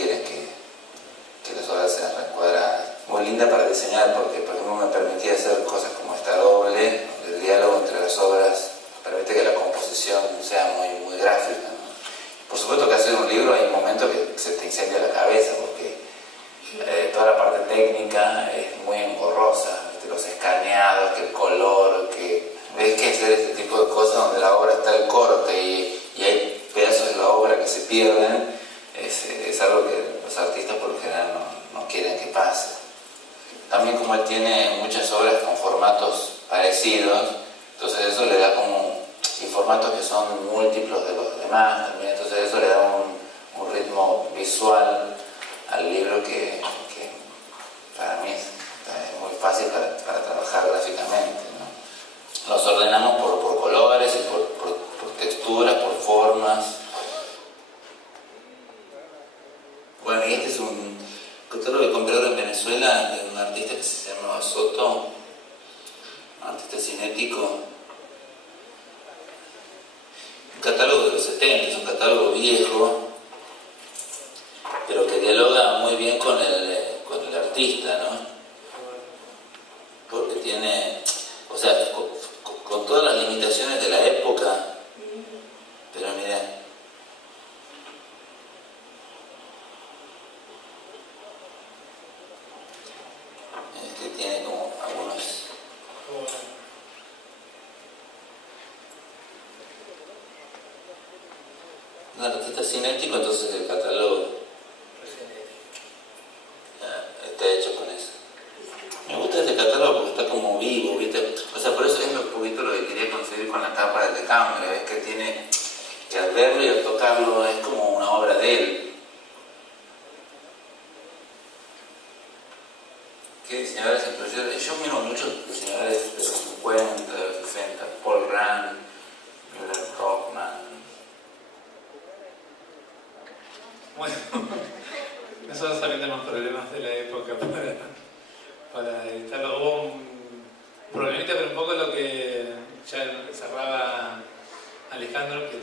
quieren que las obras sean reencuadradas. Muy linda para diseñar porque, por ejemplo, me permitía hacer cosas como esta doble, el diálogo entre las obras, permite que la composición sea muy gráfica, ¿no? Por supuesto que hacer un libro hay un momento que se te incendia la cabeza porque toda la parte técnica es muy engorrosa, los escaneados, que el color, que ves que hacer este tipo de cosas donde la obra está al corte y hay pedazos de la obra que se pierden, es algo que los artistas por lo general no quieren que pase. También como él tiene muchas obras con formatos parecidos, entonces eso le da como, y formatos que son múltiplos de los demás también, entonces eso le da un ritmo visual al libro que para mí es muy fácil para trabajar gráficamente, ¿no? Los ordenamos por colores y por texturas, por formas. Bueno, y este es un catálogo que compré ahora en Venezuela de un artista que se llama Soto, un artista cinético. Un catálogo de los 70, es un catálogo viejo, pero que dialoga muy bien con el artista, ¿no? Porque tiene, o sea, con todas las limitaciones de la época, pero mira, tiene como algunos... Un artista cinético, entonces el catálogo está hecho con eso. Me gusta este catálogo porque está como vivo, ¿viste? O sea, por eso es un poquito lo que quería conseguir con la tapa del Decámeron, es que tiene, que al verlo y al tocarlo es como una obra de él. ¿Qué diseñadores influyentes? Yo miro muchos diseñadores de los 50, de los 60, Paul Grant, Müller Rockman. Bueno, nosotros también tenemos problemas de la época para editarlo. Hubo un problemita, pero un poco lo que ya cerraba Alejandro, que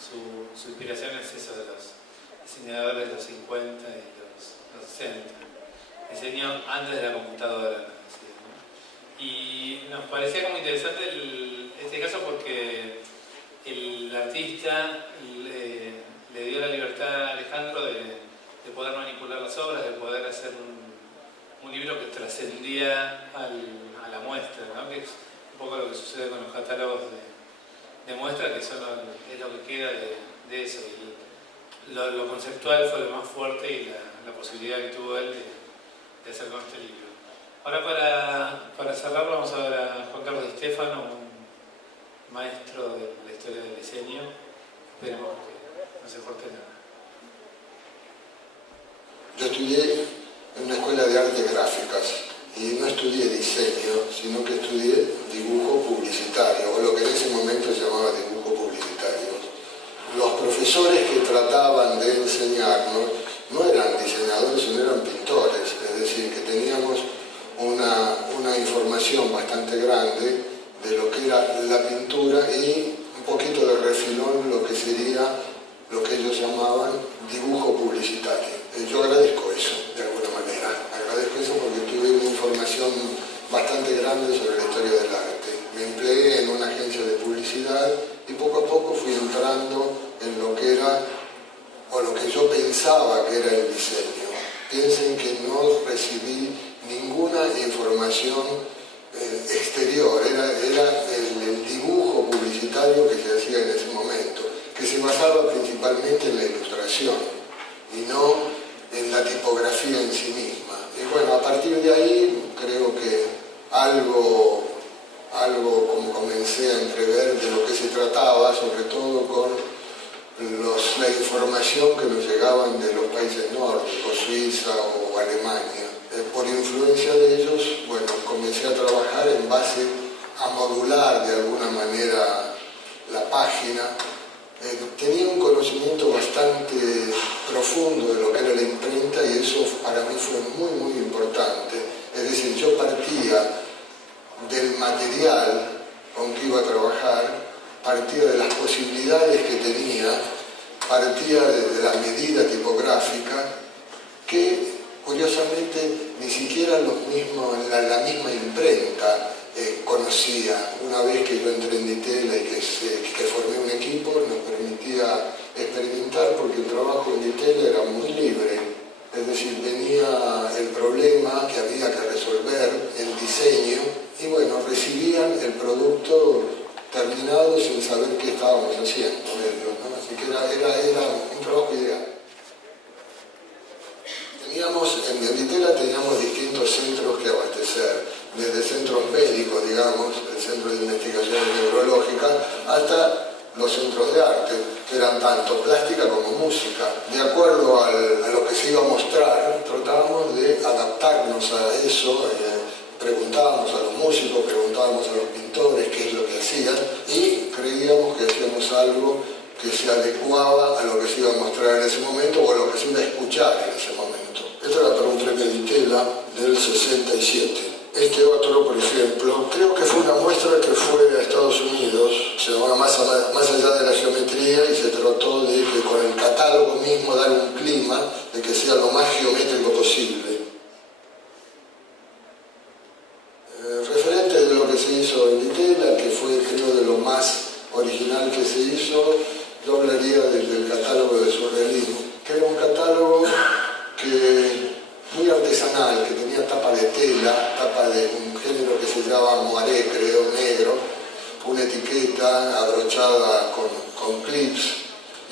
su inspiración es eso de los diseñadores de los 50 y los 60. Diseño antes de la computadora, ¿no? Y nos parecía como interesante este caso porque el artista le dio la libertad a Alejandro de poder manipular las obras, de poder hacer un libro que trascendía a la muestra, ¿no? Que es un poco lo que sucede con los catálogos de muestra, que es lo que queda de eso. Y lo conceptual fue lo más fuerte y la posibilidad que tuvo él de hacer con este libro. Ahora para cerrar vamos a ver a Juan Carlos Di Stefano, un maestro de la historia del diseño. Esperemos que no se corte nada. Yo estudié en una escuela de artes gráficas y no estudié diseño, sino que estudié dibujo publicitario, o lo que en ese momento se llamaba dibujo publicitario. Los profesores que trataban de enseñarnos no eran diseñadores, sino eran pintores, es decir, que teníamos una información bastante grande de lo que era la pintura y un poquito de refilón lo que sería lo que ellos llamaban dibujo publicitario. Yo agradezco eso, de alguna manera. Agradezco eso porque tuve una información bastante grande sobre la historia del arte. Me empleé en una agencia de publicidad y poco a poco fui entrando en lo que era, o lo que yo pensaba que era el diseño. Piensen que no recibí ninguna información exterior, era el dibujo publicitario que se hacía en ese momento, que se basaba principalmente en la ilustración y no en la tipografía en sí misma. Y bueno, a partir de ahí creo que algo como comencé a entrever de lo que se trataba, sobre todo con la información que nos llegaban de los países nórdicos, Suiza o Alemania. Por influencia de ellos, bueno, comencé a trabajar en base a modular de alguna manera la página. Tenía un conocimiento bastante profundo de lo que era la imprenta y eso para mí fue muy importante. Es decir, yo partía del material con que iba a trabajar, partía de las posibilidades que tenía, partía de la medida tipográfica que curiosamente ni siquiera la misma imprenta conocía. Una vez que yo entré en Ditela y que formé un equipo, nos permitía experimentar porque el trabajo en Ditela era muy libre. Es decir, venía el problema que había que resolver, el diseño, y bueno, recibían el producto terminado sin saber qué estábamos haciendo, ¿no? Así que era un trabajo ideal. En Ditela teníamos distintos centros que abastecer, desde centros médicos, digamos, el Centro de Investigación Neurológica, hasta los centros de arte, que eran tanto plástica como música. De acuerdo a lo que se iba a mostrar, tratábamos de adaptarnos a eso, preguntábamos a los músicos, preguntábamos a los pintores qué es lo que hacían y creíamos que hacíamos algo que se adecuaba a lo que se iba a mostrar en ese momento o a lo que se iba a escuchar en ese momento. Esto era para un premio Ditela del 67. Este otro, por ejemplo, creo que fue una muestra que fue a Estados Unidos, se llamaba Más allá de la geometría, y se trató de que con el catálogo mismo dar un clima de que sea lo más geométrico posible. Referente de lo que se hizo en Ditela, que fue creo de lo más original que se hizo, yo hablaría del catálogo de surrealismo, que era un catálogo muy artesanal, que tenía tapa de tela, tapa de un género que se llama moiré, creo, negro, una etiqueta abrochada con clips,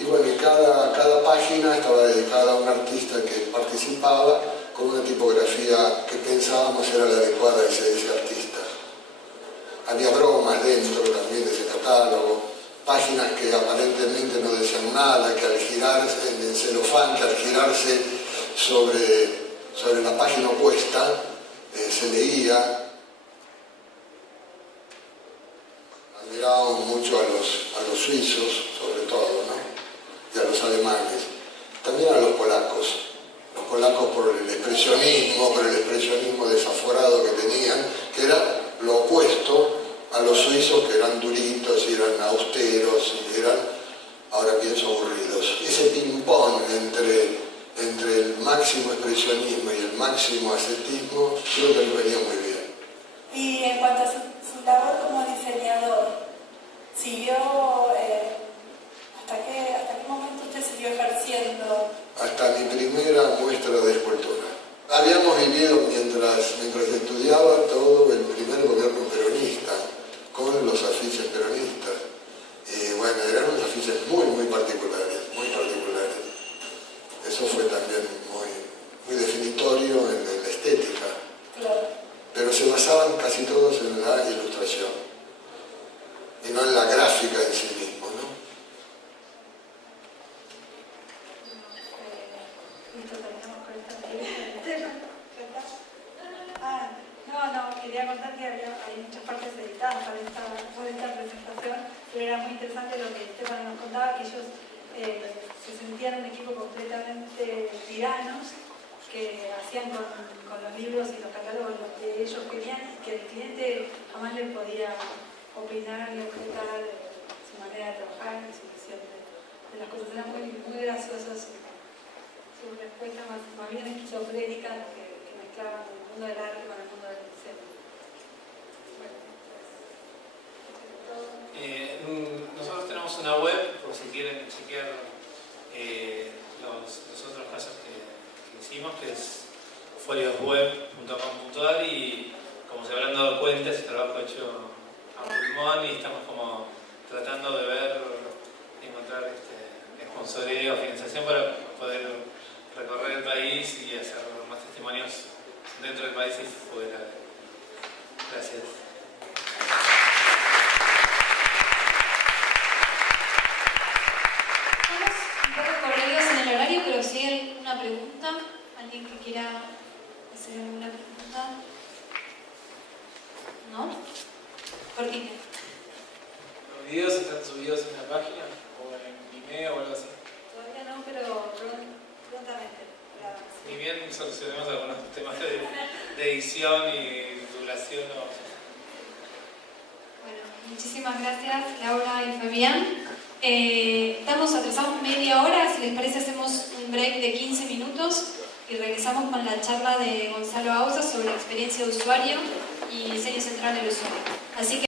y bueno, y cada página estaba dedicada a un artista que participaba con una tipografía que pensábamos era la adecuada a ese artista. Había bromas dentro también de ese catálogo, páginas que aparentemente no decían nada, que al girarse, en el celofán, que al girarse sobre la página opuesta se leía. Admirábamos mucho a los suizos, sobre todo, ¿no? Y a los alemanes, también a los polacos por el expresionismo desaforado que tenían, que era lo opuesto a los suizos, que eran duritos y eran austeros y eran, ahora pienso, aburridos. Ese ping-pong entre el máximo expresionismo y el máximo ascetismo, creo que le venía muy bien. Y en cuanto a su labor como diseñador, ¿siguió, hasta qué momento usted siguió ejerciendo? Hasta mi primera muestra de escultura. Habíamos vivido mientras estudiaba todo el primer gobierno peronista, con los afiches peronistas. Y bueno, eran unos afiches muy particulares, muy particulares. Eso fue también muy definitorio en la estética. Claro. Pero se basaban casi todos en la ilustración y no en la gráfica en sí mismo, ¿no? Listo, terminamos con esta no, quería contar que hay muchas partes editadas para esta presentación, pero era muy interesante lo que Estefano nos contaba, que ellos se sentían un equipo completamente tiranos, que hacían con los libros y los catálogos lo que ellos querían, que el cliente jamás le podía opinar ni objetar su manera de trabajar y su visión de las cosas. Eran muy graciosos sus respuestas más bien esquizofrénicas que mezclaban el mundo del arte con el mundo del diseño. Nosotros tenemos una web, por si quieren chequear los otros casos que hicimos, que es foliosweb.com.ar, y como se habrán dado cuenta, es un trabajo hecho a pulmón y estamos como tratando de encontrar sponsoreo, financiación para poder recorrer el país y hacer más testimonios dentro del país y fuera. Gracias. Pero si hay alguna pregunta, alguien que quiera hacer alguna pregunta. ¿No? Cortita. ¿Los videos están subidos en la página o en Vimeo o algo así? Todavía no, pero prontamente. Ni bien solucionemos algunos temas de edición y duración. Bueno, muchísimas gracias Laura y Fabián. Estamos atrasados media hora, si les parece hacemos un break de 15 minutos y regresamos con la charla de Gonzalo Ausa sobre experiencia de usuario y diseño central del usuario. Así que